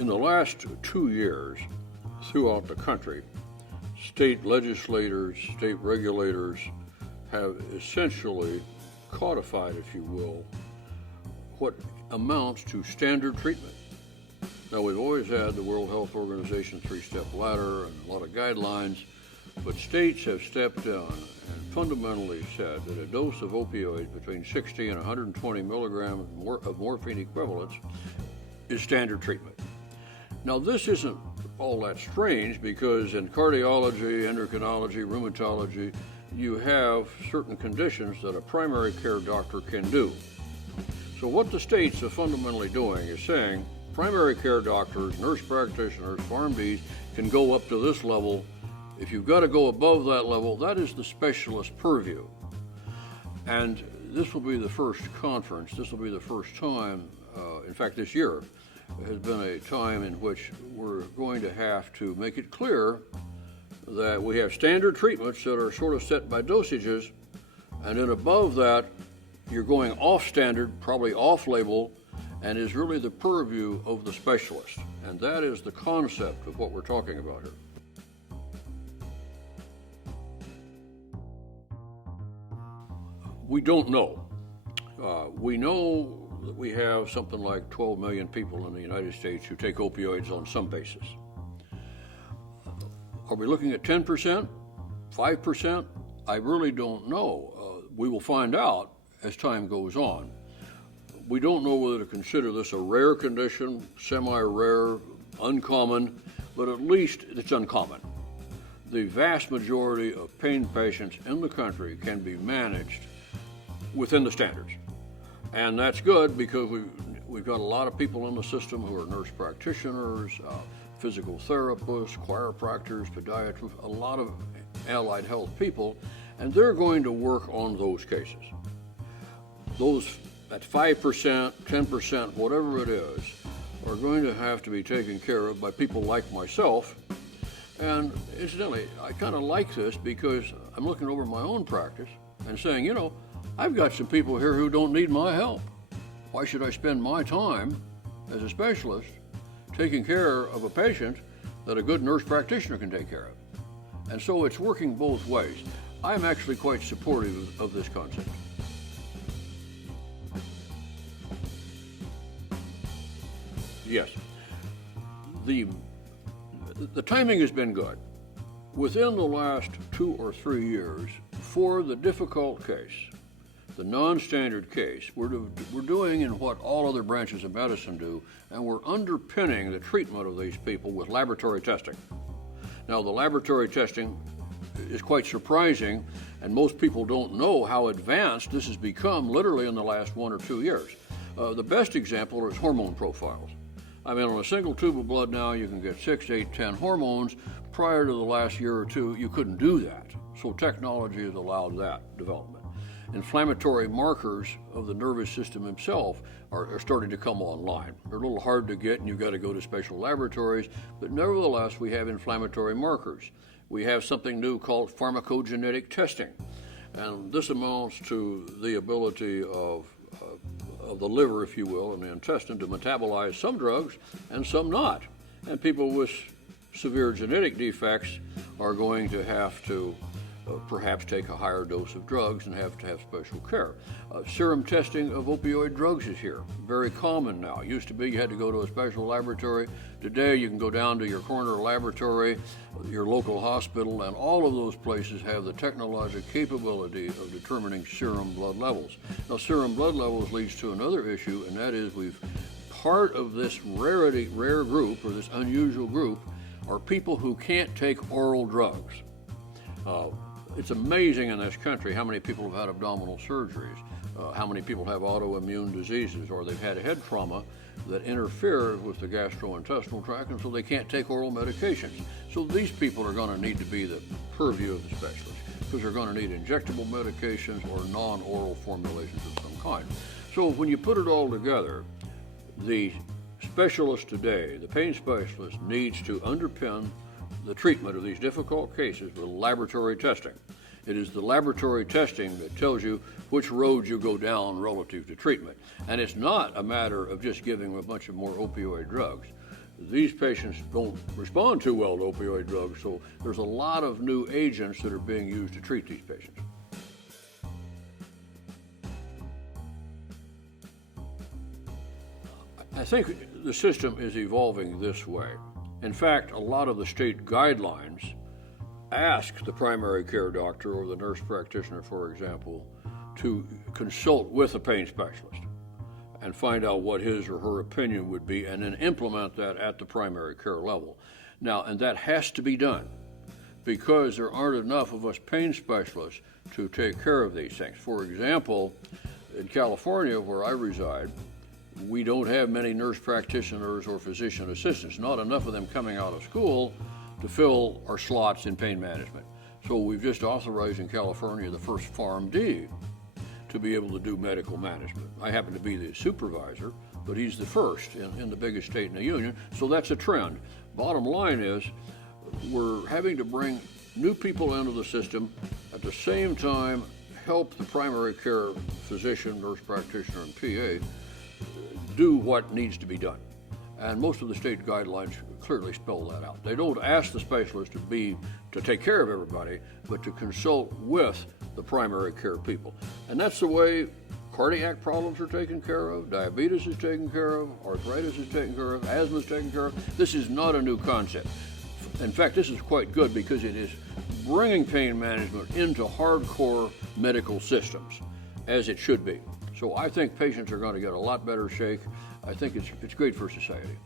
In the last 2 years, throughout the country, state legislators, state regulators have essentially codified, if you will, what amounts to standard treatment. Now, we've always had the World Health Organization three-step ladder and a lot of guidelines, but states have stepped in and fundamentally said that a dose of opioids between 60 and 120 milligrams of morphine equivalents is standard treatment. Now, this isn't all that strange because in cardiology, endocrinology, rheumatology, you have certain conditions that a primary care doctor can do. So what the states are fundamentally doing is saying primary care doctors, nurse practitioners, PharmDs can go up to this level. If you've got to go above that level, that is the specialist purview. And this will be the first conference, this will be the first time, in fact this year, has been a time in which we're going to have to make it clear that we have standard treatments that are sort of set by dosages, and then above that, you're going off standard, probably off label, and is really the purview of the specialist. And that is the concept of what we're talking about here. We don't know. We know that we have something like 12 million people in the United States who take opioids on some basis. Are we looking at 10%, 5%? I really don't know. We will find out as time goes on. We don't know whether to consider this a rare condition, semi-rare, uncommon, but at least it's uncommon. The vast majority of pain patients in the country can be managed within the standards. And that's good because we've got a lot of people in the system who are nurse practitioners, physical therapists, chiropractors, podiatrists, a lot of allied health people, and they're going to work on those cases. Those at 5%, 10%, whatever it is, are going to have to be taken care of by people like myself. And incidentally, I kind of like this because I'm looking over my own practice and saying, you know, I've got some people here who don't need my help. Why should I spend my time as a specialist taking care of a patient that a good nurse practitioner can take care of? And so it's working both ways. I'm actually quite supportive of this concept. Yes, the timing has been good. Within the last 2 or 3 years, for the difficult case, the non-standard case, we're doing in what all other branches of medicine do, and we're underpinning the treatment of these people with laboratory testing. Now, the laboratory testing is quite surprising, and most people don't know how advanced this has become literally in the last 1 or 2 years. The best example is hormone profiles. I mean, on a single tube of blood now, you can get 6, 8, 10 hormones. Prior to the last year or two, you couldn't do that. So technology has allowed that development. Inflammatory markers of the nervous system itself are starting to come online. They're a little hard to get, and you've got to go to special laboratories, but nevertheless, we have inflammatory markers. We have something new called pharmacogenetic testing, and this amounts to the ability of the liver, if you will, and the intestine to metabolize some drugs and some not. And people with severe genetic defects are going to have to perhaps take a higher dose of drugs and have to have special care. Serum testing of opioid drugs is here, very common now. It used to be you had to go to a special laboratory. Today you can go down to your corner laboratory, your local hospital, and all of those places have the technological capability of determining serum blood levels. Now, serum blood levels leads to another issue, and that is part of this rare group, or this unusual group, are people who can't take oral drugs. It's amazing in this country how many people have had abdominal surgeries, how many people have autoimmune diseases, or they've had head trauma that interfere with the gastrointestinal tract, and so they can't take oral medications. So these people are going to need to be the purview of the specialist, because they're going to need injectable medications or non-oral formulations of some kind. So when you put it all together, the specialist today, the pain specialist, needs to underpin the treatment of these difficult cases with laboratory testing. It is the laboratory testing that tells you which road you go down relative to treatment. And it's not a matter of just giving a bunch of more opioid drugs. these patients don't respond too well to opioid drugs, so there's a lot of new agents that are being used to treat these patients. I think the system is evolving this way. In fact, a lot of the state guidelines ask the primary care doctor or the nurse practitioner, for example, to consult with a pain specialist and find out what his or her opinion would be, and then implement that at the primary care level. Now, and that has to be done because there aren't enough of us pain specialists to take care of these things. For example, in California, where I reside, we don't have many nurse practitioners or physician assistants, not enough of them coming out of school to fill our slots in pain management. So we've just authorized in California the first PharmD to be able to do medical management. I happen to be the supervisor, but he's the first in the biggest state in the union, so that's a trend. Bottom line is, we're having to bring new people into the system, at the same time help the primary care physician, nurse practitioner, and PA do what needs to be done. And most of the state guidelines clearly spell that out. They don't ask the specialist to take care of everybody, but to consult with the primary care people. And that's the way cardiac problems are taken care of, diabetes is taken care of, arthritis is taken care of, asthma is taken care of. This is not a new concept. In fact, this is quite good because it is bringing pain management into hardcore medical systems, as it should be. So I think patients are going to get a lot better shake. I think it's great for society.